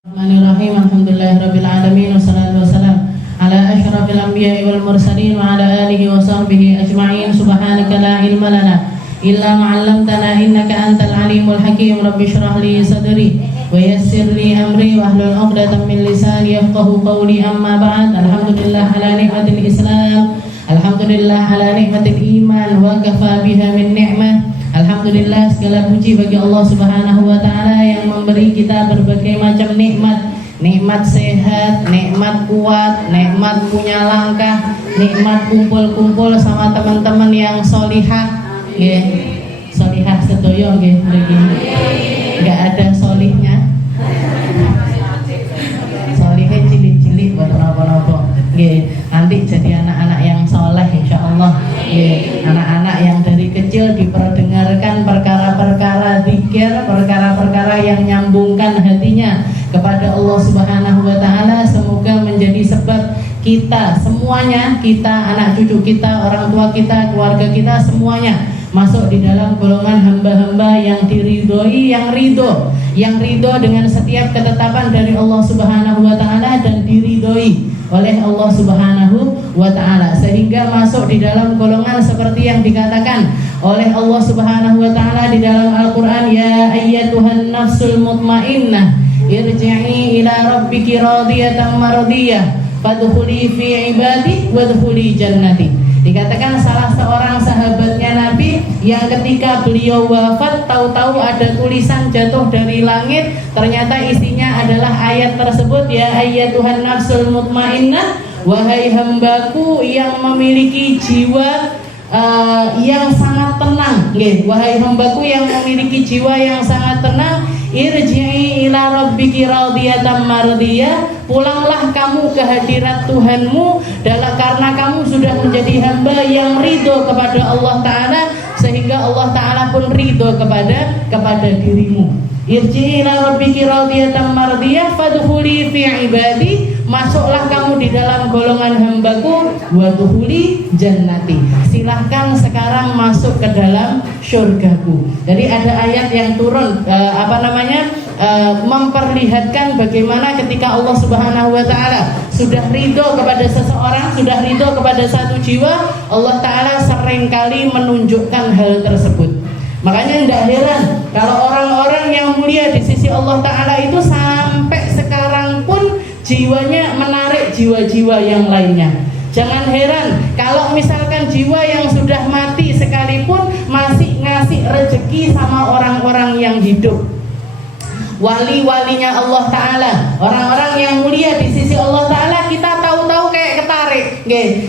Bismillahirrahmanirrahim. Alhamdulillahirabbil alamin wassalatu wassalam ala asyrafil anbiya'i wal mursalin wa ala alihi wa sahbihi ajma'in. Subhanaka la ilma lana illa ma 'allamtana innaka antal alimul hakim. Rabbi shrah li sadri wa yassir li amri wa hlul 'uqdatam min lisani yafqahu qawli. Amma ba'd. Alhamdulillah ala nikmatil Islam, alhamdulillah ala nikmatil iman wa kafa biha min ni'mah. Alhamdulillah, segala puji bagi Allah Subhanahu wa taala yang memberi kita berbagai macam nikmat. Nikmat sehat, nikmat kuat, nikmat punya langkah, nikmat kumpul-kumpul sama teman-teman yang solihah. Nggih. Solihah sedoyo nggih mriki. Enggak ada solihnya. Solihnya cilik-cilik buat napa-napa. Nggih, nanti jadi anak-anak yang soleh insyaallah. Nggih, anak-anak yang dari kecil diperdengarkan perkara-perkara zikir, perkara-perkara yang nyambungkan hatinya kepada Allah Subhanahu wa taala. Semoga menjadi sebab kita semuanya, kita, anak cucu kita, orang tua kita, keluarga kita semuanya masuk di dalam golongan hamba-hamba yang diridhoi, yang ridho dengan setiap ketetapan dari Allah Subhanahu wa taala dan diridhoi oleh Allah Subhanahu wa taala, sehingga masuk di dalam golongan seperti yang dikatakan oleh Allah Subhanahu wa taala di dalam Al-Qur'an, ya ayyatuhan nafsul mutmainnah irji'i ila rabbiki radiyatan mardiyah fadkhuli fi ibadi wadkhuli jannati. Dikatakan salah seorang sahabatnya Nabi yang ketika beliau wafat tahu-tahu ada tulisan jatuh dari langit, ternyata isinya adalah ayat tersebut, ya ayyatuhan nafsul mutmainnah, wahai hambaku yang memiliki jiwa yang sangat tenang. Wahai hambaku yang memiliki jiwa yang sangat tenang, irji'i ila rabbiki radiyatan mardiyah, pulanglah kamu ke hadirat Tuhanmu karena kamu sudah menjadi hamba yang ridho kepada Allah Ta'ala, sehingga Allah Ta'ala pun ridho kepada dirimu. Irji'i ila rabbiki radiyatan mardiyah fadkhuli fi ibadi, masuklah kamu di dalam golongan hambaku, wadkhuli jannati, silahkan sekarang masuk ke dalam syurgaku. Jadi ada ayat yang turun memperlihatkan bagaimana ketika Allah Subhanahu wa taala sudah ridho kepada seseorang, sudah ridho kepada satu jiwa, Allah Ta'ala seringkali menunjukkan hal tersebut. Makanya tidak heran kalau orang-orang yang mulia di sisi Allah Ta'ala itu sampai sekarang pun jiwanya menarik jiwa-jiwa yang lainnya. Jangan heran kalau misalkan jiwa yang sudah mati sekalipun masih ngasih rezeki sama orang-orang yang hidup. Wali-walinya Allah Ta'ala, orang-orang yang mulia di sisi Allah Ta'ala, kita tahu-tahu kayak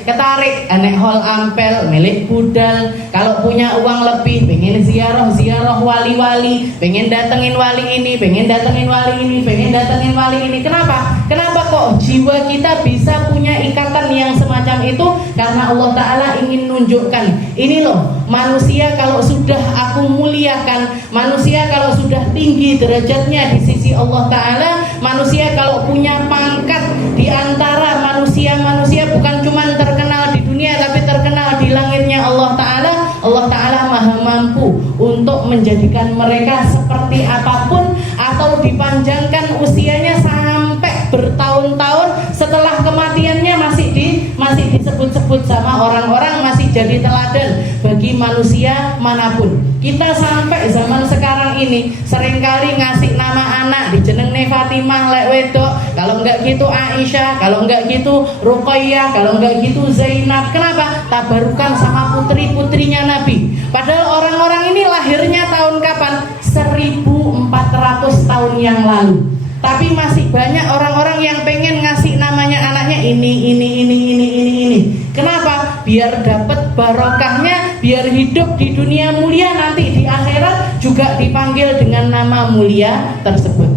ketarik enek hol ampel, milik budal. Kalau punya uang lebih, pengen ziarah wali-wali, pengen datengin wali ini, pengen datengin wali ini, pengen datengin wali ini. Kenapa kok jiwa kita bisa punya ikatan yang semacam itu? Karena Allah Ta'ala ingin nunjukkan, ini loh manusia kalau sudah aku muliakan, manusia kalau sudah tinggi derajatnya di sisi Allah Ta'ala, manusia kalau punya pangkat di antara manusia-manusia, bukan cuma terkenal di dunia tapi terkenal di langitnya Allah Ta'ala. Allah Ta'ala maha mampu untuk menjadikan mereka seperti apapun, atau dipanjangkan usianya sampai bertahun-tahun, setelah kematiannya masih disebut-sebut sama orang-orang, masih jadi teladan bagi manusia manapun. Kita sampai zaman sekarang ini seringkali ngasih nama anak dijenengne Fatimah lek wedok, kalau enggak gitu Aisyah, kalau enggak gitu Ruqayyah, kalau enggak gitu Zainab. Kenapa? Tabarukan sama putri-putrinya Nabi. Padahal orang-orang ini lahirnya tahun kapan? 1400 tahun yang lalu. Tapi masih banyak orang-orang yang pengen ngasih namanya anaknya ini. Kenapa? Biar dapat barokahnya, biar hidup di dunia mulia, nanti di akhirat juga dipanggil dengan nama mulia tersebut.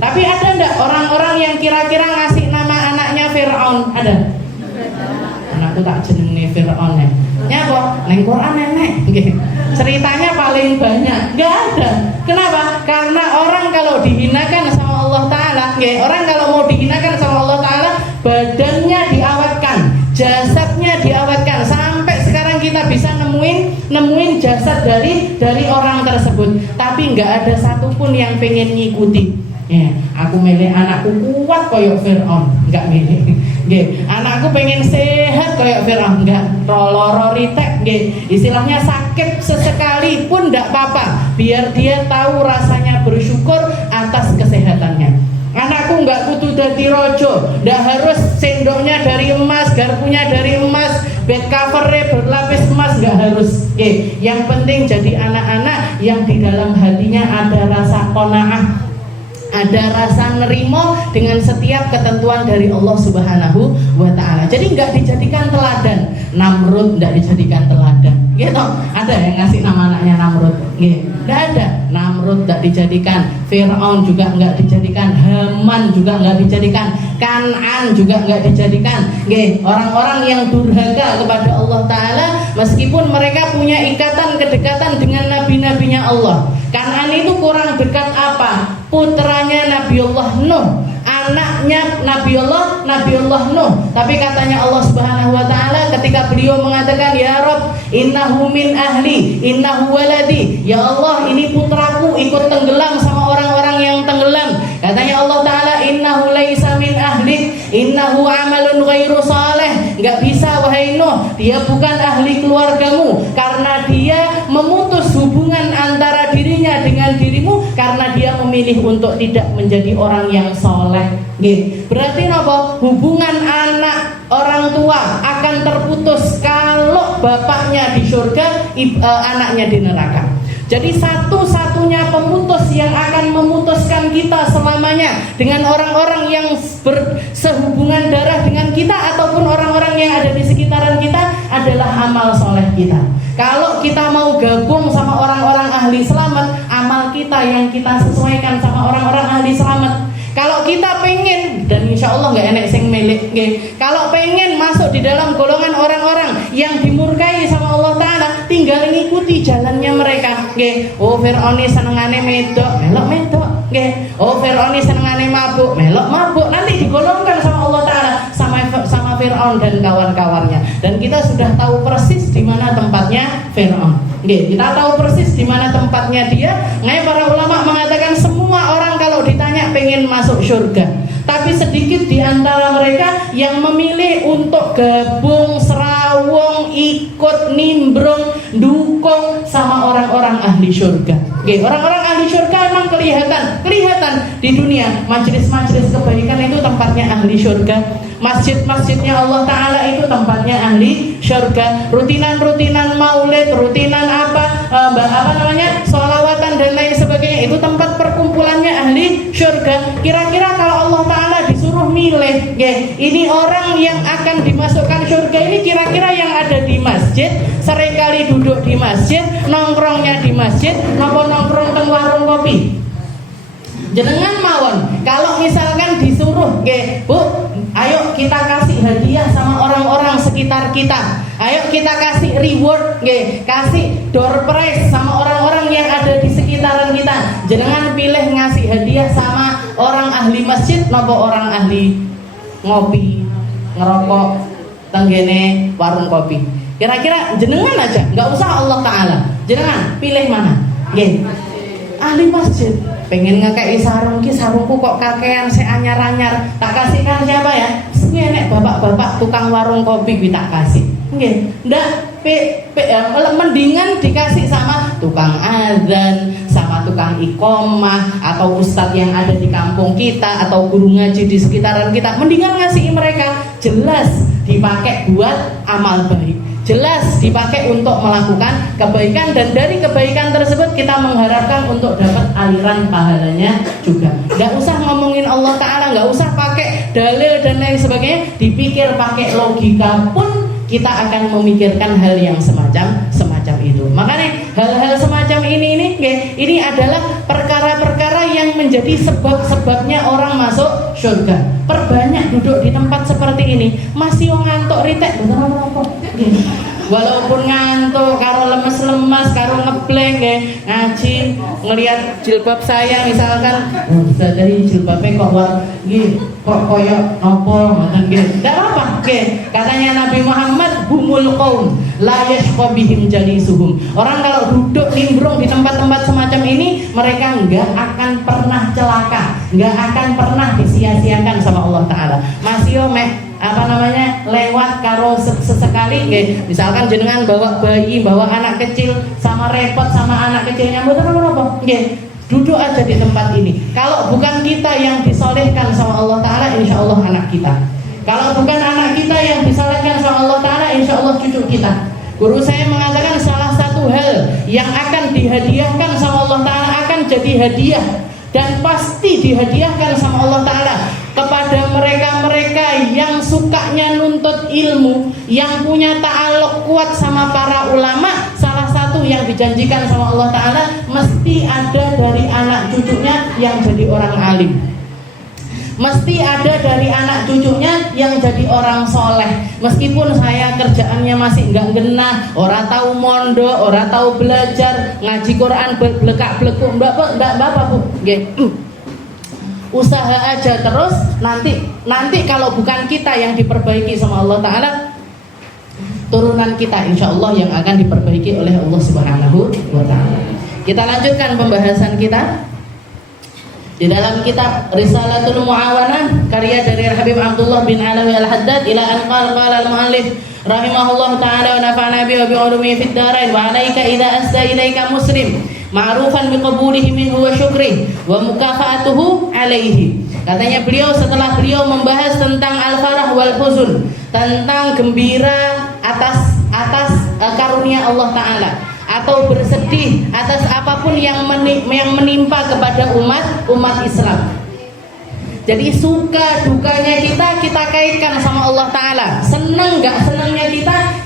Tapi ada enggak orang-orang yang kira-kira ngasih nama anaknya Fir'aun? Ada? Anakku tak jenenge Fir'aun ya. Nyapa? Neng Quran nenek. Ceritanya paling banyak. Enggak ada. Kenapa? Karena orang kalau dihinakan sama Allah Ta'ala, orang kalau mau dihinakan sama Allah Ta'ala, badannya diawetkan, jasadnya diawetkan. Sampai sekarang kita bisa nemuin jasad dari orang tersebut, tapi nggak ada satupun yang pengen ngikuti. Ya, aku milih anakku kuat koyok Fir'aun, enggak milih. Nggih, anakku pengen sehat koyok Fir'aun, enggak. Loro ritek nggih. Istilahnya sakit sesekali pun enggak apa-apa, biar dia tahu rasanya bersyukur atas kesehatannya. Anakku enggak kudu dadi rojo, enggak harus sendoknya dari emas, garpunya dari emas, bed covernya berlapis emas, enggak harus. Yang penting jadi anak-anak yang di dalam hatinya ada rasa qanaah, ada rasa nerimo dengan setiap ketentuan dari Allah Subhanahu wa ta'ala. Jadi enggak dijadikan teladan. Namrud enggak dijadikan teladan, gitu. Ada yang ngasih nama anaknya Namrud? Enggak ada. Namrud enggak dijadikan, Fir'aun juga enggak dijadikan, Haman juga enggak dijadikan, Kan'an juga enggak dijadikan. Orang-orang yang durhaka kepada Allah Ta'ala, meskipun mereka punya ikatan kedekatan dengan nabi-nabinya Allah. Kan'an itu kurang dekat apa? Putranya Nabiullah Nuh, anaknya Nabiullah Nuh. Tapi katanya Allah Subhanahu wa ta'ala ketika beliau mengatakan, ya Rabb, innahu min ahli, innahu waladi, ya Allah ini putraku ikut tenggelam sama orang-orang yang tenggelam. Katanya Allah Ta'ala, innahu laisa min ahli, innahu amalun ghairu saleh. Enggak bisa wahai Nuh, dia bukan ahli keluargamu, karena dia memutus hubungan antara dirinya dengan dirimu, karena dia memilih untuk tidak menjadi orang yang soleh. Berarti apa? Hubungan anak orang tua akan terputus kalau bapaknya di surga, anaknya di neraka. Jadi satu-satunya pemutus yang akan memutuskan kita selamanya dengan orang-orang yang bersehubungan darah dengan kita ataupun orang-orang yang ada di sekitaran kita adalah amal soleh kita. Kalau kita mau gabung sama orang-orang ahli selamat, amal kita yang kita sesuaikan sama orang-orang ahli selamat. Kalau kita pengen, dan insya Allah nggak enek sing milik, kalau pengen masuk di dalam golongan orang-orang yang dimurkai sama Allah Ta'ala, tinggal ngikuti jalannya mereka. Oh Fir'aun senengane medok, melok medok. Oh Fir'aun senengane mabuk, melok mabuk. Nanti digolongkan sama Allah Ta'ala sama Fir'aun dan kawan-kawannya. Dan kita sudah tahu persis di mana tempatnya Fir'aun. Kita tahu persis di mana tempatnya dia. Para ulama mengatakan semua orang kalau ditanya pengen masuk surga, tapi sedikit di antara mereka yang memilih untuk gabung, serawong, ikut, nimbrung, dukung sama orang-orang ahli surga. Orang-orang ahli surga memang kelihatan di dunia. Majelis-majelis kebaikan itu tempatnya ahli surga. Masjid-masjidnya Allah Ta'ala itu tempatnya ahli surga. Rutinan-rutinan maulid, rutinan sholawatan dan lain sebagainya, itu tempat perkumpulannya ahli surga. Kira-kira kalau Allah Ta'ala disuruh milih, ini orang yang akan dimasukkan surga ini kira-kira yang ada di masjid, seringkali duduk di masjid, nongkrongnya di masjid, nongkrong teng warung kopi. Jenengan mawon, kalau misalkan disuruh, Bu, ayo kita kasih hadiah sama orang-orang sekitar kita. Ayo kita kasih reward, kasih door prize sama orang-orang yang ada di sekitaran kita. Jenengan pilih ngasih hadiah sama orang ahli masjid napa orang ahli ngopi, ngerokok tenggene warung kopi. Kira-kira jenengan aja, nggak usah Allah Ta'ala. Jenengan pilih mana? Ahli masjid. Pengen ngekei sarung ki, sarungku kok kakean se anyar-anyar, tak kasihkan siapa ya? Nek bapak-bapak tukang warung kopi ki tak kasih. Nggih, ndak mendingan dikasih sama tukang azan, sama tukang iqomah, atau ustadz yang ada di kampung kita, atau guru ngaji di sekitaran kita. Mendingan ngasih mereka, jelas dipakai buat amal baik, jelas dipakai untuk melakukan kebaikan, dan dari kebaikan tersebut kita mengharapkan untuk dapat aliran pahalanya juga. Gak usah ngomongin Allah Ta'ala, gak usah pakai dalil dan lain sebagainya, dipikir pakai logika pun kita akan memikirkan hal yang semacam itu. Makanya hal-hal semacam ini adalah perkara-perkara yang menjadi sebab-sebabnya orang masuk surga. Perbanyak duduk di tempat seperti ini, masih ngantuk ritek, bener apa? Walaupun ngantuk, karo lemes-lemes, karo ngebleng, ngaji, ngelihat jilbab saya misalkan, dari jilbabnya kok koyok nopo, tidak apa, katanya Nabi Muhammad, humul qaum la yashqa bihim jalisuhum. Orang kalau duduk nimbrung di tempat-tempat semacam ini, mereka nggak akan pernah celaka, nggak akan pernah disia-siakan sama Allah Ta'ala. Masih lewat karo sesekali nggih. Misalkan jenengan bawa bayi, bawa anak kecil, sama repot sama anak kecilnya, mboten napa nggih. Duduk aja di tempat ini. Kalau bukan kita yang disolehkan sama Allah Ta'ala, insya Allah anak kita. Kalau bukan anak kita yang disolehkan sama Allah Ta'ala, insya Allah cucu kita. Guru saya mengatakan salah satu hal yang akan dihadiahkan sama Allah Ta'ala akan jadi hadiah, dan pasti dihadiahkan sama Allah Ta'ala kepada mereka-mereka yang sukanya nuntut ilmu, yang punya ta'aluk kuat sama para ulama. Salah satu yang dijanjikan sama Allah Ta'ala, mesti ada dari anak cucunya yang jadi orang alim, mesti ada dari anak cucunya yang jadi orang soleh. Meskipun saya kerjaannya masih nggak genah, ora tahu mondok, ora tahu belajar, ngaji Quran blekak-blekuk, mbak Bu, usaha aja terus. Nanti kalau bukan kita yang diperbaiki sama Allah Ta'ala, turunan kita insya Allah yang akan diperbaiki oleh Allah Subhanahu wa Ta'ala. Kita lanjutkan pembahasan kita di dalam kitab Risalatul Mu'awanah karya dari Habib Abdullah bin Alawi Al-Haddad, ila an qala al-muallif rahimahullah ta'ala wa nafa'ana bihi wa bi'ulumihi fid dharain. Wa 'alaika idza asda ilaika muslim ma'rufan biqabulihi minhu wa syukrihi wa mukafa'atuhu 'alaihi. Katanya beliau, setelah beliau membahas tentang al-farah wal huzun, tentang gembira atas karunia Allah Ta'ala, atau bersedih atas apapun yang menimpa kepada umat Islam. Jadi suka dukanya kita kaitkan sama Allah Ta'ala. Senang gak senangnya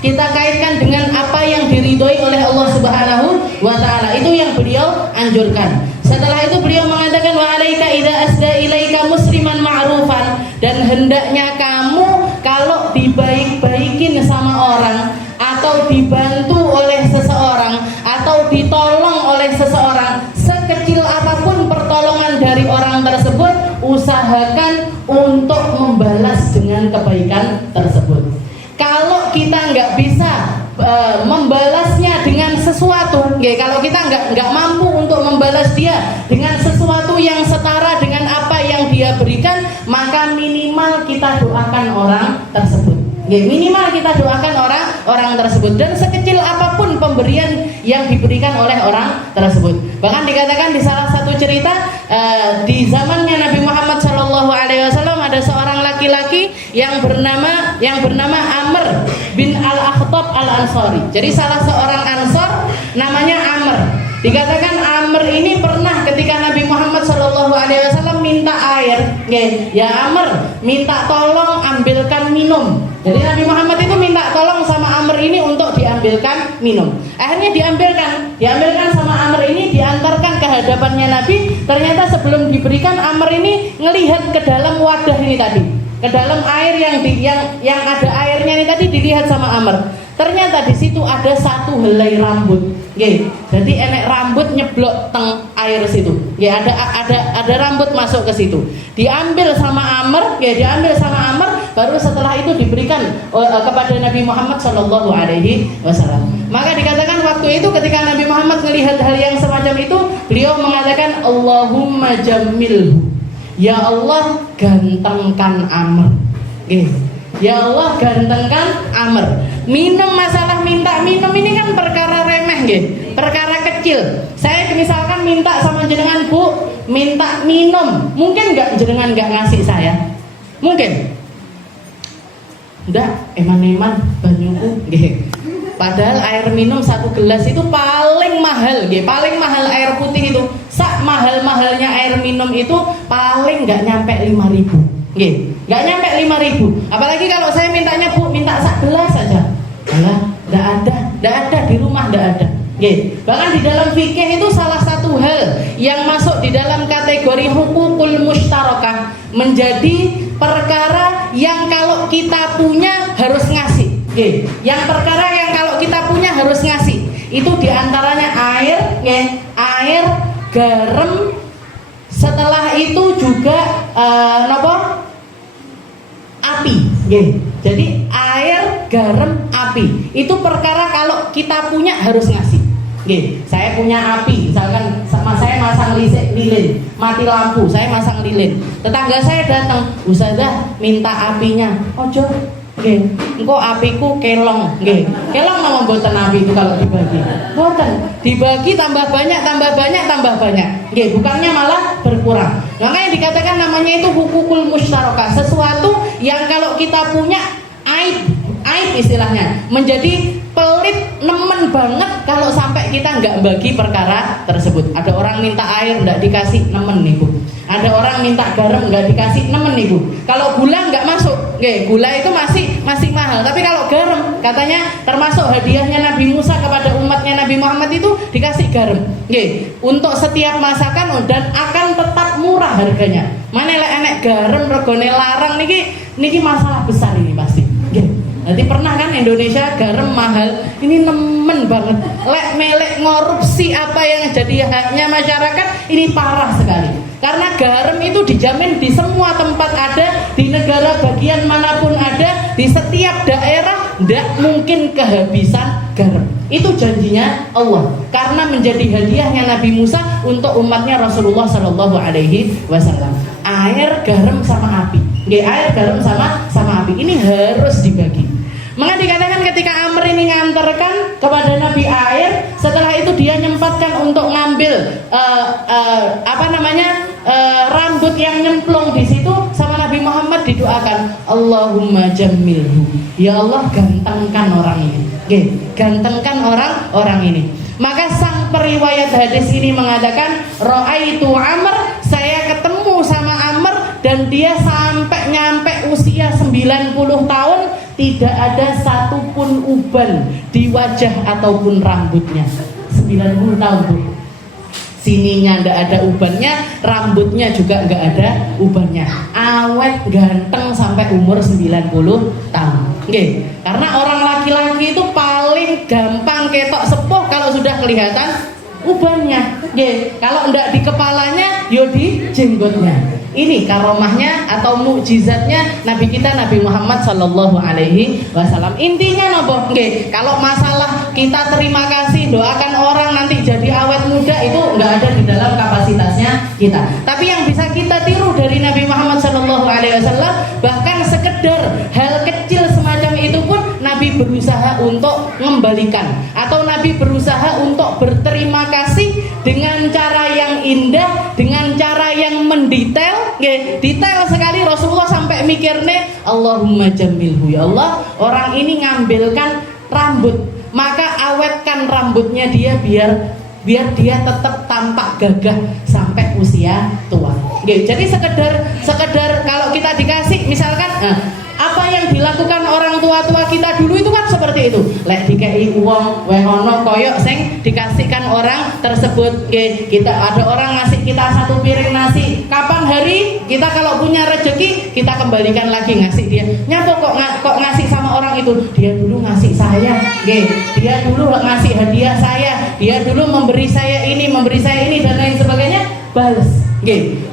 kita kaitkan dengan apa yang diridhoi oleh Allah Subhanahu wa Ta'ala. Itu yang beliau anjurkan. Setelah itu beliau mengatakan, wa 'alaika idza asda ilaika musliman ma'rufan, dan hendaknya kamu kalau dibaik-baikin sama orang, atau dibantu oleh seseorang, atau ditolong oleh seseorang, sekecil apapun pertolongan dari orang tersebut, usahakan untuk membalas dengan kebaikan tersebut. Kalau kita nggak bisa membalasnya dengan sesuatu, kalau kita nggak mampu untuk membalas dia dengan sesuatu yang setara dengan apa yang dia berikan, maka minimal kita doakan orang tersebut. Minimal kita doakan orang tersebut, dan sekecil apapun pemberian yang diberikan oleh orang tersebut. Bahkan dikatakan di salah satu cerita, di zamannya Nabi Muhammad SAW ada seorang laki-laki yang bernama Amr bin Al-Akhtab Al-Ansari. Jadi salah seorang Ansor namanya Amr. Dikatakan Amr ini pernah ketika Nabi Muhammad SAW minta air, ya Amr, minta tolong ambilkan minum. Jadi Nabi Muhammad itu minta tolong sama Amr ini untuk diambilkan minum. Akhirnya diambilkan sama Amr ini, diantarkan ke hadapannya Nabi. Ternyata sebelum diberikan, Amr ini ngelihat ke dalam wadah ini tadi, ke dalam air yang ada airnya ini tadi, dilihat sama Amr. Ternyata di situ ada satu helai rambut. Jadi enek rambut nyeblok teng air situ. Ada rambut masuk ke situ. Diambil sama Amr, baru setelah itu diberikan kepada Nabi Muhammad SAW. Maka dikatakan waktu itu ketika Nabi Muhammad melihat hal yang semacam itu, beliau mengatakan, Allahumma jammilhu, ya Allah gantengkan Amr. Ya Allah gantengkan Amr. Masalah minta minum ini kan perkara remeh, perkara kecil. Saya misalkan minta sama jenengan, Bu, minta minum, mungkin nggak jenengan nggak ngasih saya? Mungkin. Ndak, eman-eman banyuku, Padahal air minum satu gelas itu paling mahal, paling mahal air putih itu. Sak mahal-mahalnya air minum itu paling nggak nyampe 5.000. Nggak nyampe 5.000. Apalagi kalau saya mintanya, Bu, minta sak gelas saja. Alah, nggak ada di rumah, nggak ada. Bahkan di dalam fikih itu salah satu hal yang masuk di dalam kategori hukukul mushtarakah, menjadi perkara yang kalau kita punya harus ngasih. Yang perkara yang kalau kita punya harus ngasih. Itu diantaranya air, garam. Setelah itu juga api. Jadi air, garam, api. Itu perkara kalau kita punya harus ngasih. Saya punya api, misalkan sama saya saya masang lilin, mati lampu, saya masang lilin. Tetangga saya datang, Ustazah minta apinya. Ojo, nggih, engko apiku kelong, nggih. Kelong mau mboten api itu kalau dibagi. Mboten, dibagi tambah banyak, tambah banyak, tambah banyak. Nggih, bukannya malah berkurang. Makanya dikatakan namanya itu hukukul musyarakah, sesuatu yang kalau kita punya aib istilahnya, menjadi pelit, nemen banget kalau sampai kita nggak bagi perkara tersebut. Ada orang minta air nggak dikasih, nemen nih Bu. Ada orang minta garam nggak dikasih, nemen nih Bu. Kalau gula nggak masuk, gula itu masih mahal. Tapi kalau garam, katanya termasuk hadiahnya Nabi Musa kepada umatnya Nabi Muhammad itu dikasih garam. Untuk setiap masakan dan akan tetap murah harganya. Mana enek garam regane larang niki masalah besar ini pasti. Nanti pernah kan Indonesia garam mahal, ini nemen banget. Melek ngorupsi apa yang jadi haknya masyarakat, ini parah sekali. Karena garam itu dijamin di semua tempat ada, di negara bagian manapun ada, di setiap daerah tidak mungkin kehabisan garam. Itu janjinya Allah. Karena menjadi hadiahnya Nabi Musa untuk umatnya Rasulullah Shallallahu Alaihi Wasallam. Air, garam sama api. Air, garam sama api. Ini harus dibagi. Maka dikatakan ketika Amr ini ngantarkan kepada Nabi air, setelah itu dia nyempatkan untuk ngambil rambut yang nyemplung di situ, sama Nabi Muhammad didoakan, Allahumma jammilhu, ya Allah gantengkan orang ini. Gantengkan orang ini. Maka sang periwayat hadis ini mengatakan, Ra'aitu Amr, saya ketemu sama Amr dan dia sampai nyampe usia 90 tahun tidak ada satupun uban di wajah ataupun rambutnya. 90 tahun tuh. Sininya nggak ada ubannya, rambutnya juga nggak ada ubannya. Awet ganteng sampai umur 90 tahun. Karena orang laki-laki itu paling gampang ketok sepuh kalau sudah kelihatan ubannya. Kalau enggak di kepalanya, yo di jenggotnya. Ini karomahnya atau mukjizatnya Nabi kita Nabi Muhammad Sallallahu Alaihi Wasallam. Intinya nopo, kalau masalah kita terima kasih, doakan orang nanti jadi awet muda, itu enggak ada di dalam kapasitasnya kita. Tapi yang bisa kita tiru dari Nabi Muhammad Sallallahu Alaihi Wasallam, bahkan sekedar hal kecil semacam itu pun Nabi berusaha untuk mengembalikan, atau Nabi berusaha untuk berterima kasih dengan cara yang indah, dengan cara yang mendetail. Detail sekali Rasulullah sampai mikirnya, Allahumma jammilhu, ya Allah, orang ini ngambilkan rambut, maka awetkan rambutnya dia biar dia tetap tampak gagah sampai usia tua. Jadi sekedar kalau kita dikasih misalkan apa yang dilakukan orang tua-tua kita dulu itu kan seperti itu. Lek dikei uang weh ono koyok sing dikasihkan orang tersebut. Kita ada orang ngasih kita 1 piring nasi. Kapan hari kita kalau punya rezeki kita kembalikan lagi ngasih dia. Nyapa kok ngasih sama orang itu? Dia dulu ngasih saya. Dia dulu ngasih hadiah saya. Dia dulu memberi saya ini, memberi saya ini dan lain sebagainya. Balas.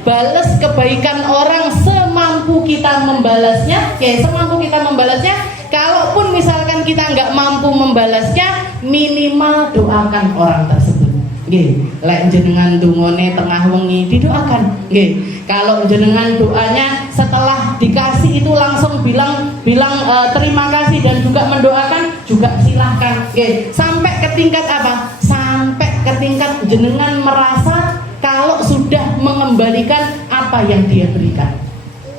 Balas kebaikan orang semampu kita membalasnya. Semampu kita membalasnya. Kalaupun misalkan kita nggak mampu membalasnya, minimal doakan orang tersebut. Lek jenengan dungone tengah wengi didoakan. Kalau jenengan doanya setelah dikasih itu langsung bilang terima kasih dan juga mendoakan, juga silahkan. Sampai ke tingkat apa? Sampai ke tingkat jenengan merasa kalau sudah mengembalikan apa yang dia berikan.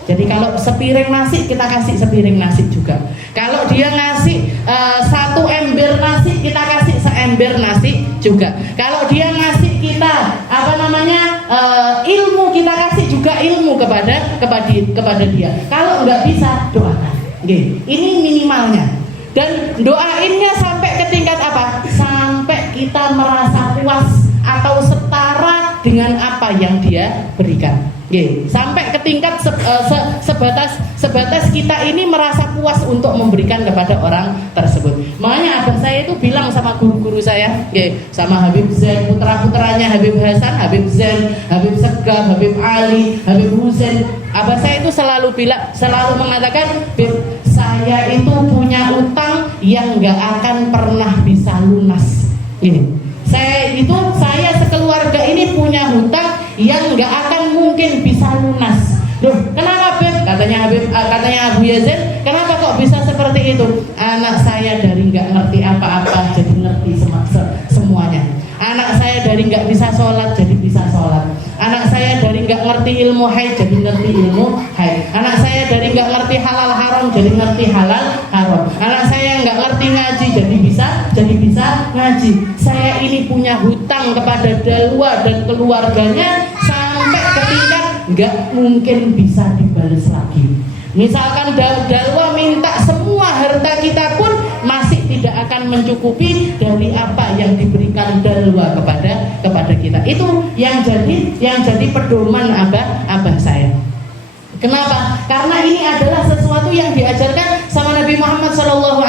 Jadi kalau sepiring nasi, kita kasih sepiring nasi juga. Kalau dia ngasih 1 ember nasi, kita kasih seember nasi juga. Kalau dia ngasih kita ilmu, kita kasih juga ilmu kepada dia. Kalau nggak bisa, doakan. Ini minimalnya. Dan doainnya sampai ke tingkat apa? Sampai kita merasa puas atau setara dengan apa yang dia berikan. Sampai ke tingkat sebatas kita ini merasa puas untuk memberikan kepada orang tersebut. Makanya abah saya itu bilang sama guru-guru saya, sama Habib Zain, putra-putranya Habib Hasan, Habib Zain, Habib Segaf, Habib Ali, Habib Husain. Abah saya itu selalu mengatakan, saya itu punya utang yang gak akan pernah bisa lunas. Saya sekeluarga ini punya yang nggak akan mungkin bisa lunas. Loh, kenapa Beb? Katanya Abu Yazid, kenapa kok bisa seperti itu? Anak saya dari nggak ngerti apa-apa jadi ngerti semuanya. Anak saya dari nggak bisa sholat jadi bisa sholat. Anak saya dari nggak ngerti ilmu haid jadi ngerti ilmu haid. Anak saya dari nggak ngerti halal haram jadi ngerti halal haram. Anak saya nggak ngerti ngaji jadi bisa ngaji. Saya ini punya hutang kepada Dalwa dan keluarganya sampai ke tingkat nggak mungkin bisa dibalas lagi. Misalkan Dalwa minta semua harta kita pun masih tidak akan mencukupi dari apa yang diberikan Dalwa kepada kita. Itu yang jadi pedoman abah saya. Kenapa? Karena ini adalah sesuatu yang diajarkan sama Nabi Muhammad SAW.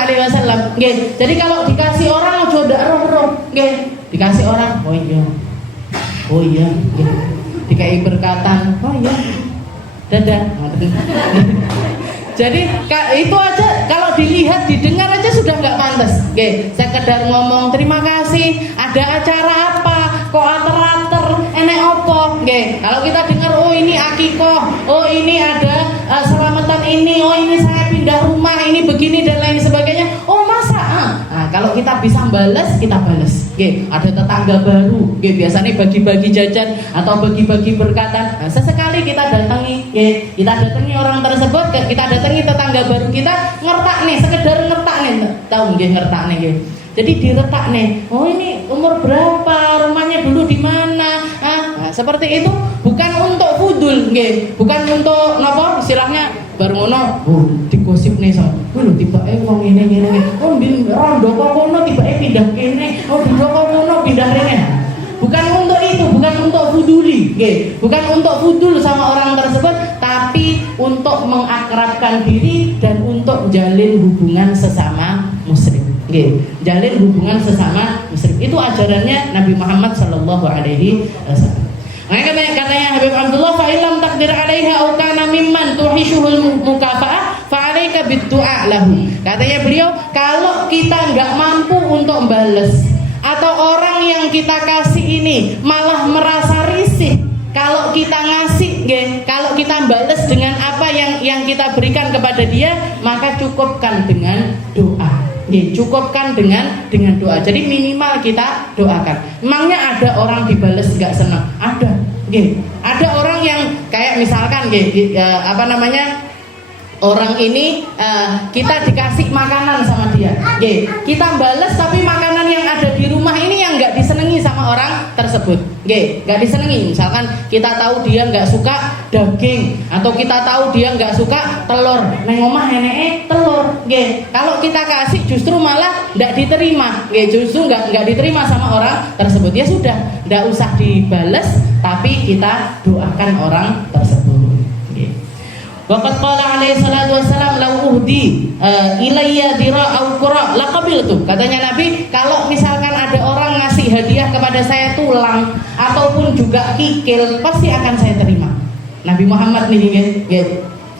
Jadi kalau dikasih orang ojo ndak roh-roh, dikasih orang, oh iya, dikai berkatan, oh iya, dadah. Jadi itu aja kalau dilihat, didengar aja sudah nggak pantas. Sekedar ngomong terima kasih, ada acara apa, kok ater-ater, enek opo. Kalau kita dengar, oh ini akikoh, oh ini ada selamatan ini, oh ini saya pindah rumah, ini begini dan lain sebagainya. Oh masa? Nah, kalau kita bisa balas, kita balas. Ada tetangga baru, biasanya bagi-bagi jajan atau bagi-bagi berkatan. Nah, sesekali kita datangi, kita datangi orang tersebut, kita datangi tetangga baru kita, ngertak nih, sekedar ngertak nih, tahu ngertak nih. Jadi diretak nih, oh ini umur berapa, rumahnya dulu di mana? Nah, seperti itu, bukan untuk fudul, bukan untuk apa istilahnya baru ngono, digosip nih so, tiba wong ini, oh di rondo kok ngono tiba pindah kene, oh di Joko ngono pindah rene. Bukan untuk itu, bukan untuk fuduli, bukan untuk fudul sama orang tersebut, tapi untuk mengakrabkan diri dan untuk jalin hubungan sesama muslim. Jalin hubungan sesama muslim. Itu ajarannya Nabi Muhammad SAW. Katanya Habib Abdullah, fa illam taqdir 'alaiha aw kana mimman tuhishuhul mukafa'ah fa 'alaika bid-du'a lahu. Katanya beliau, kalau kita enggak mampu untuk balas atau orang yang kita kasih ini malah merasa risih kalau kita ngasih, kalau kita balas dengan apa yang kita berikan kepada dia, maka cukupkan dengan doa. Cukupkan dengan doa. Jadi minimal kita doakan. Emangnya ada orang dibalas nggak senang? Ada. Ada orang yang kayak misalkan, orang ini kita dikasih makanan sama dia, kita balas tapi makanan yang ada di rumah ini yang nggak disenangi sama orang tersebut, nggak disenangi. Misalkan kita tahu dia nggak suka daging, atau kita tahu dia nggak suka telur, neng omah nenek telur, kalau kita kasih justru malah nggak diterima, justru nggak diterima sama orang tersebut. Ya sudah, nggak usah dibalas, tapi kita doakan orang tersebut. Waqad qala alaihi salatu wassalam law uhdi ilayya dira aw qura laqabiltu. Katanya Nabi, kalau misalkan ada orang ngasih hadiah kepada saya tulang ataupun juga kikil, pasti akan saya terima. Nabi Muhammad nih,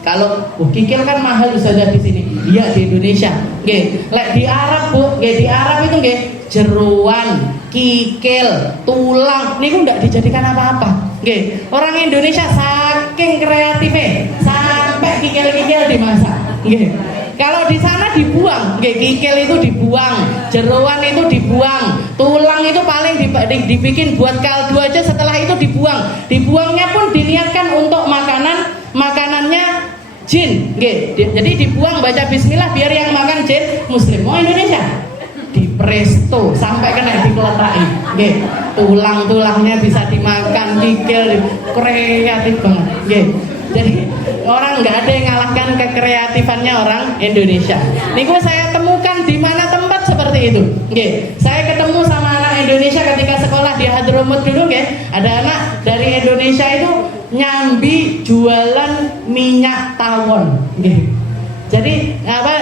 kalau kikil kan mahal saja di sini. Iya, di Indonesia. Lek di Arab, Bu, di Arab itu jeruan, kikil, tulang niku ndak dijadikan apa-apa. Orang Indonesia saking kreatifnya sampai kikil-kikil dimasak. Kalau di sana dibuang, kikil itu dibuang, jeroan itu dibuang, tulang itu paling dibikin buat kaldu aja, setelah itu dibuang. Dibuangnya pun diniatkan untuk makanannya jin. Jadi dibuang, baca bismillah biar yang makan jin muslim. Mau Indonesia di presto sampai kena dikeletaki. Tulang-tulangnya bisa dimakan, kikil kreatif banget. Jadi orang nggak ada yang ngalahkan kekreatifannya orang Indonesia. Niku saya temukan di mana tempat seperti itu. Saya ketemu sama anak Indonesia ketika sekolah di Hadramut dulu. Ada anak dari Indonesia itu nyambi jualan minyak tawon. Jadi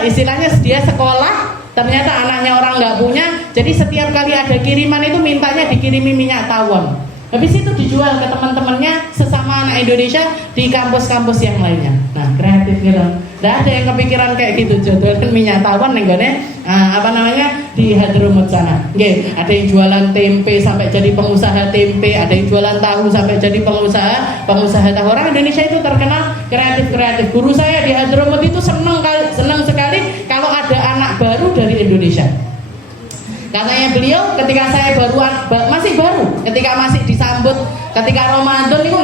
istilahnya dia sekolah, ternyata anaknya orang nggak punya, jadi setiap kali ada kiriman itu mintanya dikirimi minyak tawon. Habis itu dijual ke teman-temannya sesama anak Indonesia di kampus-kampus yang lainnya. Nah, kreatif gitu. Nggak ada yang kepikiran kayak gitu, jualan minyak tawon nenggone di Hadramut sana. Nggih, ada yang jualan tempe sampai jadi pengusaha tempe, ada yang jualan tahu sampai jadi pengusaha tahu. Orang Indonesia itu terkenal kreatif. Guru saya di Hadramut itu senang sekali kalau ada anak baru dari Indonesia. Katanya beliau ketika saya masih baru, ketika masih disambut ketika Ramadan itu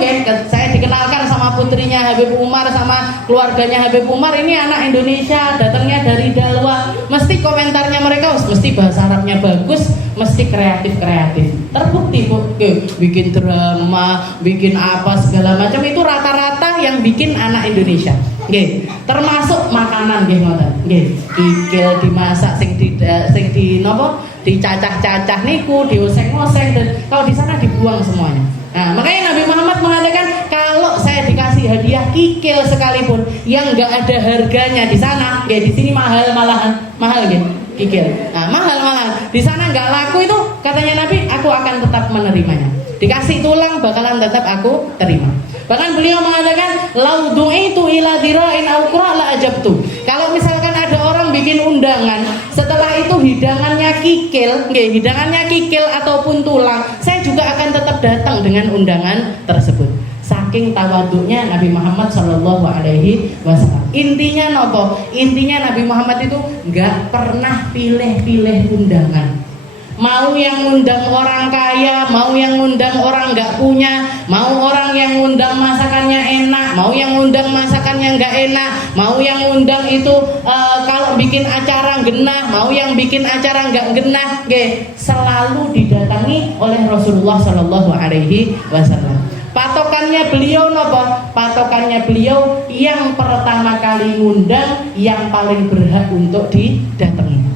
saya dikenalkan sama putrinya Habib Umar sama keluarganya Habib Umar, ini anak Indonesia datangnya dari Dalwa, mesti komentarnya mereka mesti bahasa Arabnya bagus, mesti kreatif. Terbukti bikin drama, bikin apa segala macam itu rata-rata yang bikin anak Indonesia. Termasuk makanan kikil dimasak sing dicacah-cacah niku, dioseng-oseng, dan kalau di sana dibuang semuanya. Nah, makanya Nabi Muhammad mengatakan kalau saya dikasih hadiah kikil sekalipun yang nggak ada harganya di sana, di sini mahal kikil. Nah, mahal. Di sana nggak laku itu, katanya Nabi, aku akan tetap menerimanya. Dikasih tulang bakalan tetap aku terima. Bahkan beliau mengatakan, lau du'itu ila dira'in au qura' la ajabtu. Kalau misalkan ada orang bikin undangan, setelah itu hidangannya kikil ataupun tulang, saya juga akan tetap datang dengan undangan tersebut. Saking tawaduknya Nabi Muhammad Shallallahu Alaihi Wasallam. Intinya nopo? Intinya Nabi Muhammad itu nggak pernah pilih-pilih undangan. Mau yang ngundang orang kaya, mau yang ngundang orang nggak punya, mau orang yang ngundang masakannya enak, mau yang ngundang masakannya nggak enak, mau yang ngundang itu kalau bikin acara genah, mau yang bikin acara nggak genah, selalu didatangi oleh Rasulullah Shallallahu Alaihi Wasallam. Patokannya beliau nopo? Patokannya beliau yang pertama kali ngundang, yang paling berhak untuk didatangi.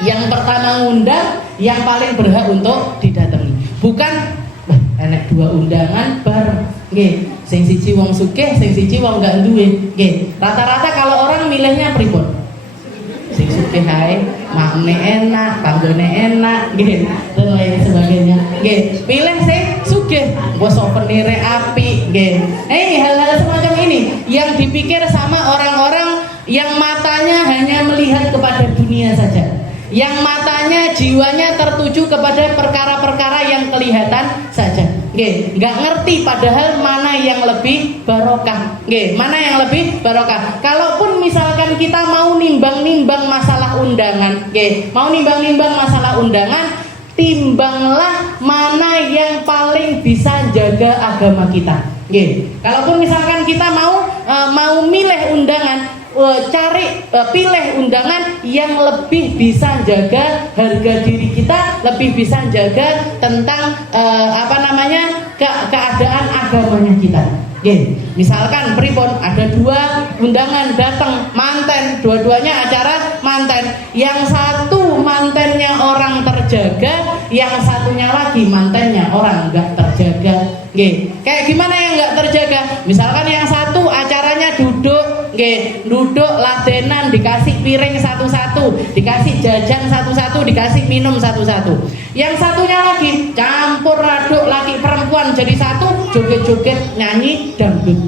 Yang pertama ngundang, yang paling berhak untuk didatangi. Bukan enek dua undangan bareng. Sing siji wong sugih, sing siji wong gak duwe. Rata-rata kalau orang milihnya pripun? Sing sugih ae, makne enak, panggone enak, dan lain sebagainya. Pilih sing sugih, engko souvenire apik, hal-hal semacam ini yang dipikir sama orang-orang yang matanya hanya melihat kepada dunia saja. Yang matanya, jiwanya tertuju kepada perkara-perkara yang kelihatan saja. Nggak ngerti padahal mana yang lebih barokah. Mana yang lebih barokah. Kalaupun misalkan kita mau nimbang-nimbang masalah undangan, timbanglah mana yang paling bisa jaga agama kita. Kalaupun misalkan kita mau milih undangan, pilih undangan yang lebih bisa jaga harga diri kita, lebih bisa jaga tentang keadaan agamanya kita. Misalkan pripun, ada dua undangan datang manten, dua-duanya acara manten. Yang satu mantennya orang terjaga, yang satunya lagi mantennya orang nggak terjaga. Kayak gimana yang nggak terjaga? Misalkan yang satu acaranya duduk ladenan, dikasih piring satu-satu, dikasih jajan satu-satu, dikasih minum satu-satu. Yang satunya lagi campur aduk laki perempuan jadi satu, joget-joget nyanyi dangdut.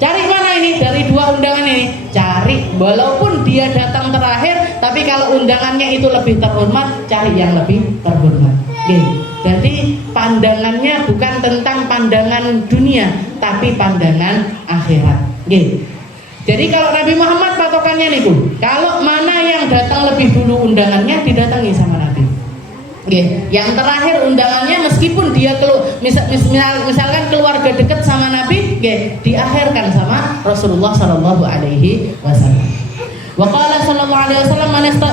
Cari mana ini dari dua undangan ini? Cari, walaupun dia datang terakhir, tapi kalau undangannya itu lebih terhormat, cari yang lebih terhormat. Jadi pandangannya bukan tentang pandangan dunia, tapi pandangan akhirat. Jadi kalau Nabi Muhammad patokannya niku, kalau mana yang datang lebih dulu undangannya didatangi sama Nabi. Yang terakhir undangannya meskipun dia misalkan keluarga dekat sama Nabi, diakhirkan sama Rasulullah Shallallahu Alaihi Wasallam. Wa qala sallallahu alaihi wasallam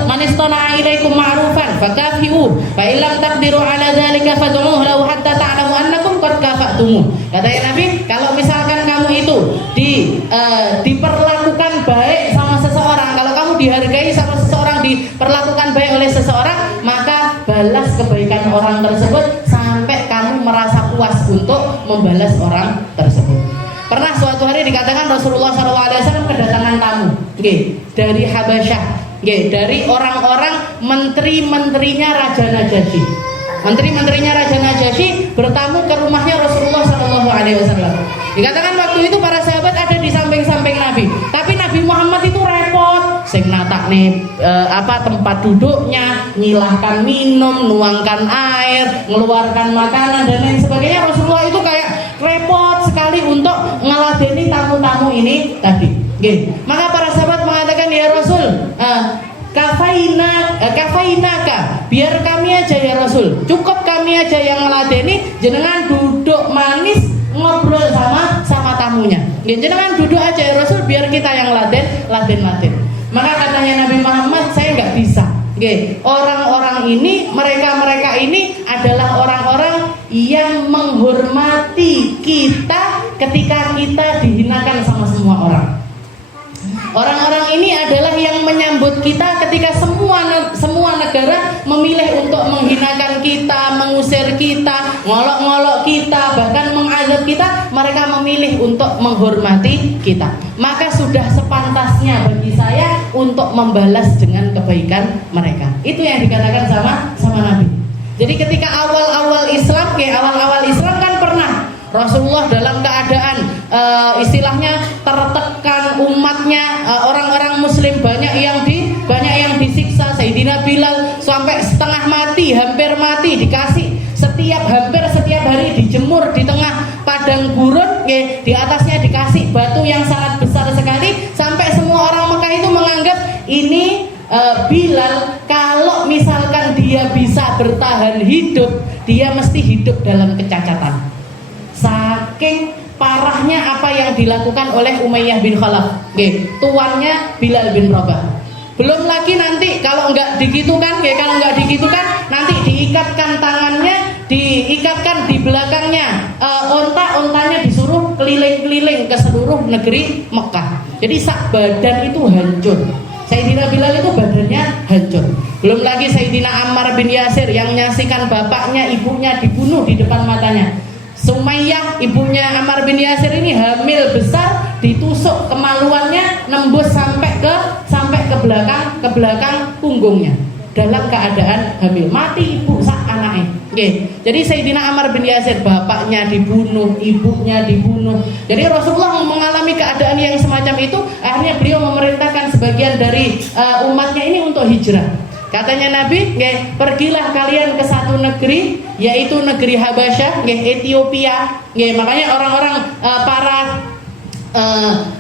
man istana'a ilaikum ma'rufan fakafi'u fa illam taqdiru ala dzalika fad'uhu lahu hatta ta'lamu annakum qad kafa'tumuh. Katanya Nabi, kalau misalkan kamu itu diperlakukan baik sama seseorang, kalau kamu dihargai sama seseorang, diperlakukan baik oleh seseorang, maka balas kebaikan orang tersebut sampai kamu merasa puas untuk membalas orang tersebut. Pernah suatu hari dikatakan Rasulullah SAW kedatangan tamu dari Habasyah, dari orang-orang menteri-menterinya Raja Najasyi. Menteri-menterinya Raja Najasyi bertamu ke rumahnya Rasulullah SAW. Dikatakan waktu itu para sahabat ada di samping-samping Nabi, tapi Nabi Muhammad itu repot, sing nata tempat duduknya, nyilahkan minum, nuangkan air, mengeluarkan makanan dan lain sebagainya. Rasulullah itu kayak repot sekali untuk ngeladeni tamu-tamu ini tadi. Maka para sahabat mengatakan, ya Rasul, kafainaka, biar kami aja ya Rasul, cukup kami aja yang ngeladeni, jenengan duduk manis ngobrol sama tamunya. Jenengan duduk aja ya Rasul, biar kita yang laden. Maka katanya Nabi Muhammad, saya nggak bisa. Orang-orang ini, mereka ini adalah orang-orang yang menghormati kita ketika kita dihinakan sama semua orang. Orang-orang ini adalah yang menyambut kita ketika semua negara memilih untuk menghinakan kita, mengusir kita, ngolok-ngolok kita, bahkan mengazab kita. Mereka memilih untuk menghormati kita. Maka sudah sepantasnya bagi saya untuk membalas dengan kebaikan mereka. Itu yang dikatakan sama Nabi. Jadi ketika awal-awal Islam kan pernah Rasulullah dalam keadaan istilahnya tertekan umatnya, orang-orang muslim banyak yang disiksa. Sayyidina Bilal sampai setengah mati, hampir mati, dikasih hampir setiap hari dijemur di tengah padang gurun, di atasnya dikasih batu yang sangat besar sekali, sampai semua orang Mekah itu menganggap ini Bilal, kalau misalkan dia bisa bertahan hidup, dia mesti hidup dalam kecacatan. Saking parahnya apa yang dilakukan oleh Umayyah bin Khalaf, tuannya Bilal bin Rabah. Belum lagi nanti kalau nggak digitukan, nanti diikatkan tangannya, diikatkan di belakangnya ontanya disuruh keliling-keliling ke seluruh negeri Mekah. Jadi sak badan itu hancur. Sayyidina Bilal itu badannya hancur. Belum lagi Sayyidina Ammar bin Yasir yang menyaksikan bapaknya, ibunya dibunuh di depan matanya. Sumayyah, ibunya Ammar bin Yasir ini hamil besar, ditusuk, kemaluannya nembus sampai ke belakang punggungnya. Dalam keadaan hamil, mati ibu sak anaknya. Jadi Sayyidina Ammar bin Yasir, bapaknya dibunuh, ibunya dibunuh. Jadi Rasulullah mengalami keadaan yang semacam itu. Akhirnya beliau memerintahkan sebagian dari umatnya ini untuk hijrah. Katanya Nabi, pergilah kalian ke satu negeri, yaitu negeri Habasyah, Ethiopia. Makanya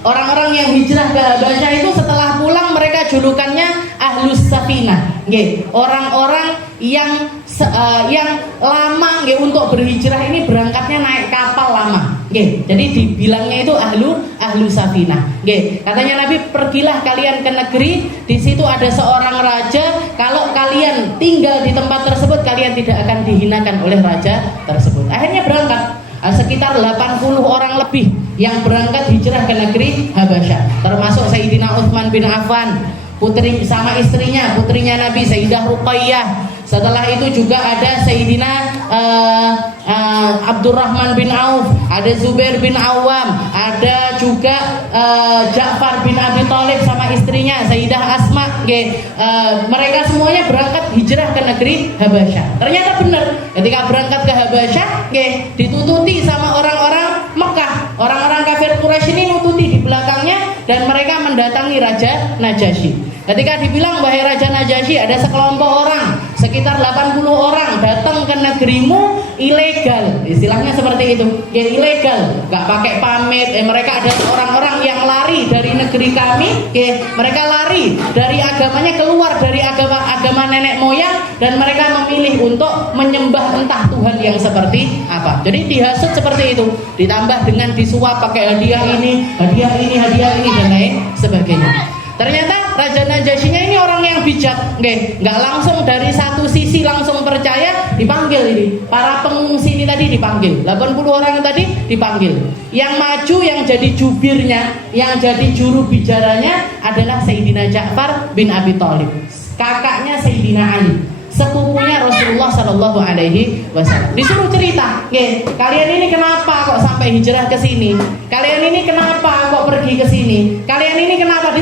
orang-orang yang hijrah ke Habasyah itu setelah pulang mereka julukannya Ahlus Safinah. Orang-orang yang lama untuk berhijrah ini berangkatnya naik kapal lama. Jadi dibilangnya itu ahlu safinah. Katanya Nabi, pergilah kalian ke negeri, di situ ada seorang raja. Kalau kalian tinggal di tempat tersebut, kalian tidak akan dihinakan oleh raja tersebut. Akhirnya berangkat sekitar 80 orang lebih yang berangkat hijrah ke negeri Habasyah, termasuk Sayyidina Utsman bin Affan, putrinya Nabi Sayyidah Ruqayyah. Setelah itu juga ada Sayyidina Abdurrahman bin Auf, ada Zubair bin Awam, ada juga Ja'far bin Abi Thalib sama istrinya Sayyidah Asma. Mereka semuanya berangkat hijrah ke negeri Habasyah. Ternyata benar, ketika berangkat ke Habasyah, ditututi sama orang-orang Mekah. Orang-orang kafir Quraisy ini nututi di belakangnya dan mereka mendatangi Raja Najasyi. Ketika dibilang, wahai Raja Najasyi, ada sekelompok orang, sekitar 80 orang datang ke negerimu ilegal, istilahnya seperti itu. Ilegal, nggak pakai pamit. Mereka ada orang-orang yang lari dari negeri kami. Mereka lari dari agamanya, keluar dari agama nenek moyang, dan mereka memilih untuk menyembah entah Tuhan yang seperti apa. Jadi dihasut seperti itu, ditambah dengan disuap pakai hadiah ini, dan lain sebagainya. Ternyata Raja Najasyinya ini orang yang bijak, nggak langsung dari satu sisi langsung percaya, dipanggil ini. Para pengungsi ini tadi dipanggil, 80 orang tadi dipanggil. Yang maju, yang jadi jubirnya, yang jadi juru bicaranya adalah Sayyidina Ja'far bin Abi Thalib, kakaknya Sayyidina Ali, sepupunya Rasulullah Shallallahu Alaihi Wasallam. Disuruh cerita, kalian ini kenapa kok sampai hijrah ke sini? Kalian ini kenapa kok pergi ke sini? Kalian ini kenapa?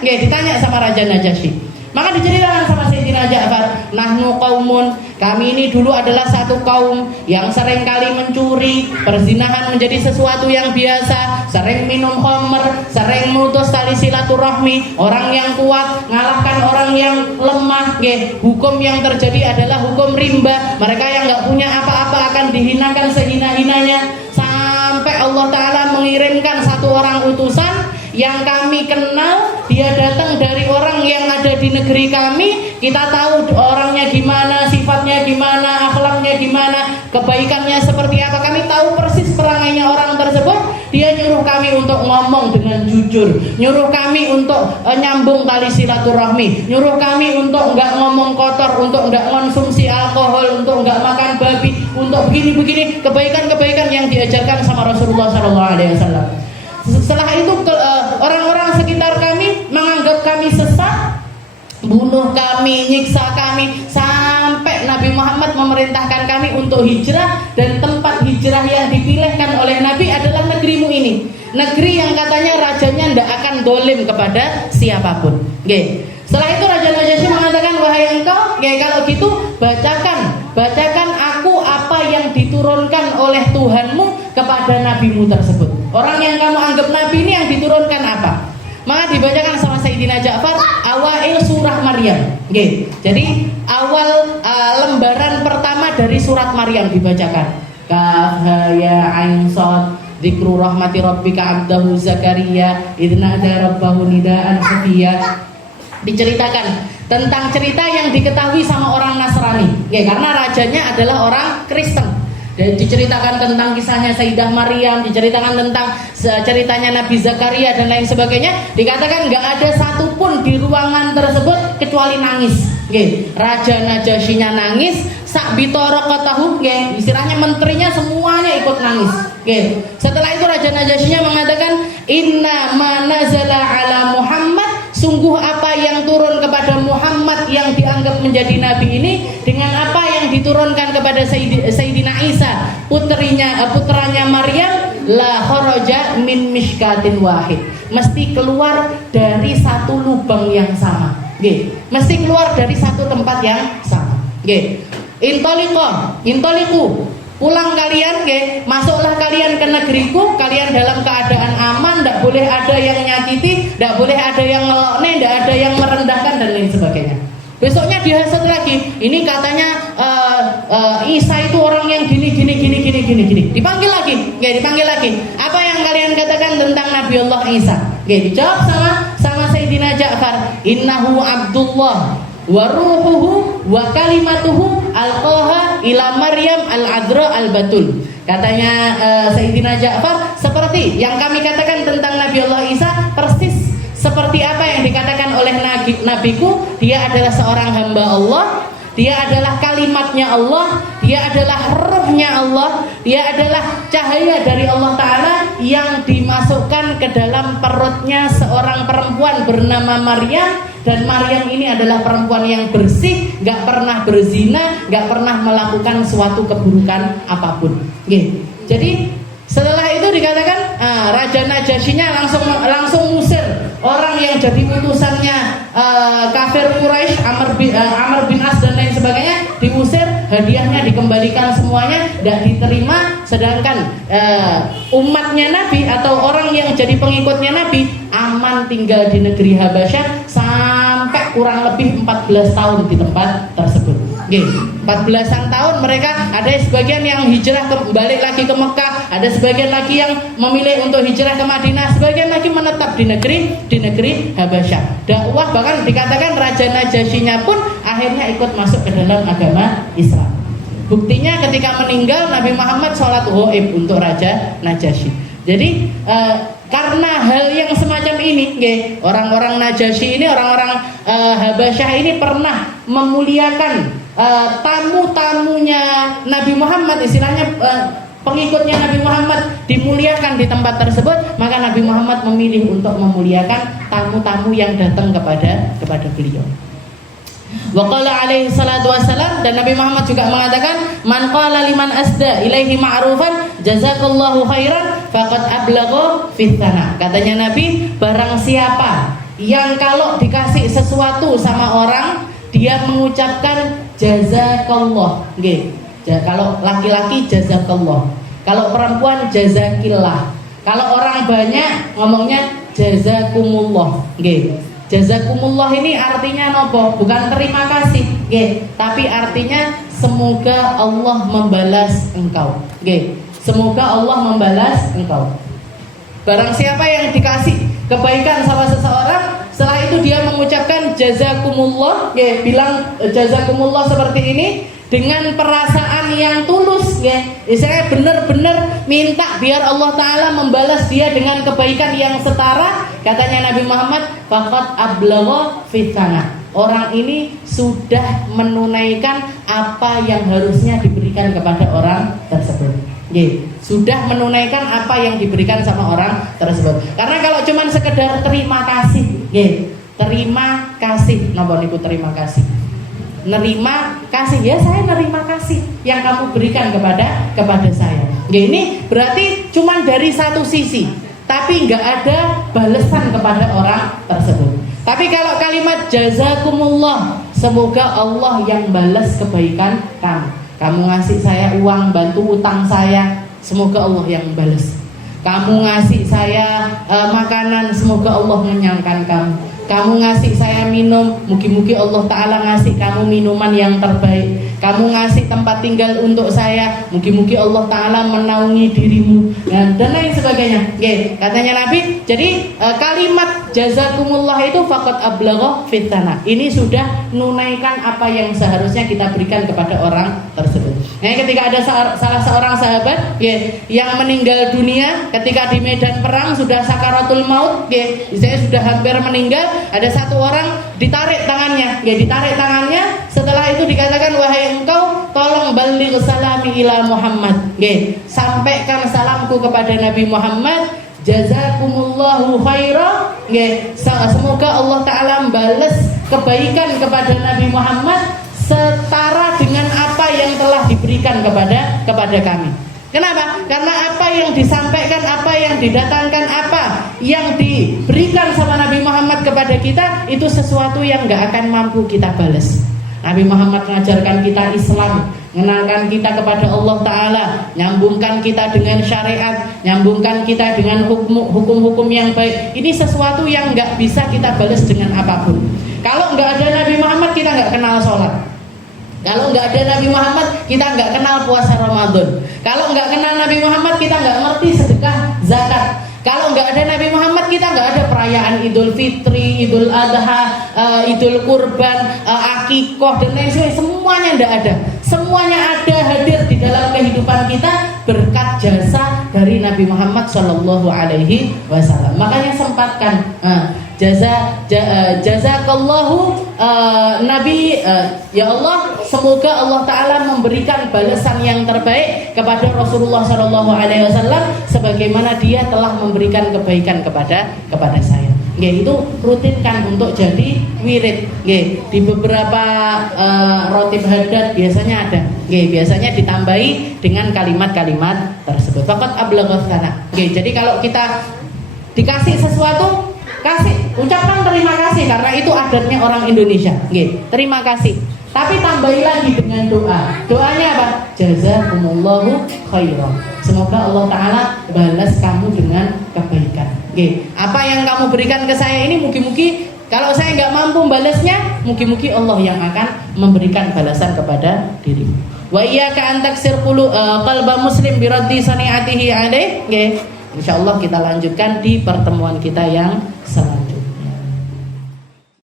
Ditanya sama Raja Najasyi. Maka diceritakan sama Sayyidina Ja'far, nahnu qaumun, kami ini dulu adalah satu kaum yang sering kali mencuri, perzinahan menjadi sesuatu yang biasa, sering minum khamr, sering memutus tali silaturahmi, orang yang kuat ngalahkan orang yang lemah, hukum yang terjadi adalah hukum rimba, mereka yang nggak punya apa-apa akan dihinakan sehina-hinanya, sampai Allah Ta'ala mengirimkan satu orang utusan yang kami kenal, dia datang dari orang yang ada di negeri kami, kita tahu orangnya gimana, sifatnya gimana, akhlaknya gimana, kebaikannya seperti apa, kami tahu persis perangainya orang tersebut. Dia nyuruh kami untuk ngomong dengan jujur, nyuruh kami untuk nyambung tali silaturahmi, nyuruh kami untuk nggak ngomong kotor, untuk nggak konsumsi alkohol, untuk nggak makan babi, untuk begini-begini kebaikan-kebaikan yang diajarkan sama Rasulullah SAW. Setelah itu orang-orang sekitar kami menganggap kami sesat, bunuh kami, nyiksa kami, sampai Nabi Muhammad memerintahkan kami untuk hijrah, dan tempat hijrah yang dipilihkan oleh Nabi adalah negerimu ini, negeri yang katanya rajanya tidak akan dolim kepada siapapun. Setelah itu Raja Najasyi mengatakan, wahai engkau, kalau gitu bacakan aku apa yang diturunkan oleh Tuhanmu kepada nabimu tersebut. Orang yang kamu anggap nabi ini yang diturunkan apa? Maka dibacakan sama Sayyidina Ja'far awail surah Maryam. Jadi awal lembaran pertama dari surat Maryam dibacakan. Kaf ha ya ain shad dzikru rahmati rabbika 'abdahu Zakaria idnada rabbahu nidaan khafiyya. Diceritakan tentang cerita yang diketahui sama orang Nasrani, karena rajanya adalah orang Kristen. Dan diceritakan tentang kisahnya Sayyidah Maryam, diceritakan tentang ceritanya Nabi Zakaria dan lain sebagainya. Dikatakan nggak ada satupun di ruangan tersebut kecuali nangis. Raja Najasyinya nangis, sak bitorokatahu, istilahnya menterinya semuanya ikut nangis. Setelah itu Raja Najasyinya mengatakan, inna ma nazala ala Muhammad, sungguh apa yang turun kepada Muhammad yang dianggap menjadi nabi ini dengan apa yang diturunkan kepada Sayyidina Isa, putranya Maryam, la kharaja min mishkatin wahid, mesti keluar dari satu lubang yang sama, mesti keluar dari satu tempat yang sama. Intoliku, pulang kalian, masuklah kalian ke negeriku, kalian dalam keadaan aman, tidak boleh ada yang nyakiti, tidak boleh ada yang ngelokne, tidak ada yang merendahkan dan lain sebagainya. Besoknya dihasut lagi, ini katanya Isa itu orang yang gini. Dipanggil lagi. Apa yang kalian katakan tentang Nabi Allah Isa? Dijawab sama Sayyidina Ja'far, innahu Abdullah wa ruhuhu wa kalimatuhu alqaha ila Maryam al-adra al-batul. Katanya Sayyidina Ja'far, seperti yang kami katakan tentang Nabi Allah Isa, persis seperti apa yang dikatakan oleh nabiku. Dia adalah seorang hamba Allah, dia adalah kalimatnya Allah, dia adalah ruhnya Allah, dia adalah cahaya dari Allah Ta'ala yang dimasukkan ke dalam perutnya seorang perempuan bernama Maryam. Dan Maryam ini adalah perempuan yang bersih, gak pernah berzina, gak pernah melakukan suatu keburukan apapun. Jadi setelah itu dikatakan Raja Najasyinya langsung musir orang yang jadi utusannya kafir Quraisy, Amr bin As dan lain sebagainya, diusir, hadiahnya dikembalikan semuanya, tidak diterima. Sedangkan umatnya Nabi atau orang yang jadi pengikutnya Nabi aman tinggal di negeri Habasyah sampai kurang lebih 14 tahun di tempat tersebut. 14-an tahun mereka, ada sebagian yang hijrah balik lagi ke Mekah, ada sebagian lagi yang memilih untuk hijrah ke Madinah, sebagian lagi menetap di negeri Habasyah. Dakwah, bahkan dikatakan Raja Najasyinya pun akhirnya ikut masuk ke dalam agama Islam. Buktinya ketika meninggal Nabi Muhammad sholat ghaib untuk Raja Najasyi. Jadi karena hal yang semacam ini, orang-orang Najasyi ini, orang-orang Habasyah ini pernah memuliakan tamu-tamunya Nabi Muhammad, istilahnya pengikutnya Nabi Muhammad dimuliakan di tempat tersebut, maka Nabi Muhammad memilih untuk memuliakan tamu-tamu yang datang kepada beliau. Wa qala alaihi salatu wassalam, dan Nabi Muhammad juga mengatakan, man qala liman asda ilaihi ma'rufan jazakallahu khairan faqad ablagha fitana. Katanya Nabi, barang siapa yang kalau dikasih sesuatu sama orang dia mengucapkan jazakallah, nggih. Kalau laki-laki jazakallah, kalau perempuan jazakillah, kalau orang banyak ngomongnya jazakumullah, nggih. Jazakumullah ini artinya nopo? Bukan terima kasih, nggih, tapi artinya semoga Allah membalas engkau, nggih. Semoga Allah membalas engkau. Barang siapa yang dikasih kebaikan sama seseorang, setelah itu dia mengucapkan jazakumullah, nggih, bilang jazakumullah seperti ini dengan perasaan yang tulus, ya. Saya benar-benar minta biar Allah Ta'ala membalas dia dengan kebaikan yang setara. Katanya Nabi Muhammad, faqad ablagha fitana. Orang ini sudah menunaikan apa yang harusnya diberikan kepada orang tersebut. Sudah menunaikan apa yang diberikan sama orang tersebut. Karena kalau cuma sekedar terima kasih, terima kasih, napa niku terima kasih? Nerima kasih, ya saya nerima kasih yang kamu berikan kepada saya. Ini berarti cuma dari satu sisi, tapi nggak ada balasan kepada orang tersebut. Tapi kalau kalimat jazakumullah, semoga Allah yang balas kebaikan kamu. Kamu ngasih saya uang bantu utang saya, semoga Allah yang balas. Kamu ngasih saya makanan, semoga Allah mengenyangkan kamu. Kamu ngasih saya minum, mugi-mugi Allah Ta'ala ngasih kamu minuman yang terbaik. Kamu ngasih tempat tinggal untuk saya, mugi-mugi Allah Ta'ala menaungi dirimu, dan lain sebagainya. Katanya Nabi, jadi kalimat jazakumullah itu faqad ablagha fitana. Ini sudah menunaikan apa yang seharusnya kita berikan kepada orang tersebut. Nah, ketika ada salah seorang sahabat yang meninggal dunia ketika di medan perang, sudah sakaratul maut, saya sudah hampir meninggal, ada satu orang ditarik tangannya, ditarik tangannya. Setelah itu dikatakan, wahai engkau, tolong baligh salami ila Muhammad, sampaikan salamku kepada Nabi Muhammad, jazakumullahu khaira, semoga Allah Ta'ala membalas kebaikan kepada Nabi Muhammad setara dengan apa yang telah diberikan kepada kami. Kenapa? Karena apa yang disampaikan, apa yang didatangkan, apa yang diberikan sama Nabi Muhammad kepada kita, itu sesuatu yang gak akan mampu kita balas. Nabi Muhammad mengajarkan kita Islam, mengenalkan kita kepada Allah Ta'ala, nyambungkan kita dengan syariat, nyambungkan kita dengan hukum-hukum yang baik. Ini sesuatu yang gak bisa kita balas dengan apapun. Kalau gak ada Nabi Muhammad, kita gak kenal sholat. Kalau nggak ada Nabi Muhammad, kita nggak kenal puasa Ramadan. Kalau nggak kenal Nabi Muhammad, kita nggak ngerti sedekah, zakat. Kalau nggak ada Nabi Muhammad, kita nggak ada perayaan Idul Fitri, Idul Adha, Idul Kurban, Akikoh, dan lain sebagainya. Semuanya nggak ada. Semuanya ada, hadir di dalam kehidupan kita berkat jasa dari Nabi Muhammad SAW. Makanya sempatkan jazakallahu Nabi, ya Allah, semoga Allah Ta'ala memberikan balasan yang terbaik kepada Rasulullah SAW sebagaimana dia telah memberikan kebaikan kepada saya. Itu rutinkan untuk jadi wirid. Di beberapa rotib hadat biasanya ada. Biasanya ditambahi dengan kalimat-kalimat tersebut. Faqad ablagha fitana. Jadi kalau kita dikasih sesuatu, kasih, ucapkan terima kasih, karena itu adatnya orang Indonesia. Terima kasih. Tapi tambahi lagi dengan doa. Doanya apa? Jazakumullahu khairan. Semoga Allah Ta'ala balas kamu dengan kebaikan. Apa yang kamu berikan ke saya ini, mugi-mugi kalau saya nggak mampu balasnya, mugi-mugi Allah yang akan memberikan balasan kepada dirimu. Wa iyyaka an taksir qalba muslim bi raddi sani'atihi alaih. Insyaallah kita lanjutkan di pertemuan kita yang selanjutnya.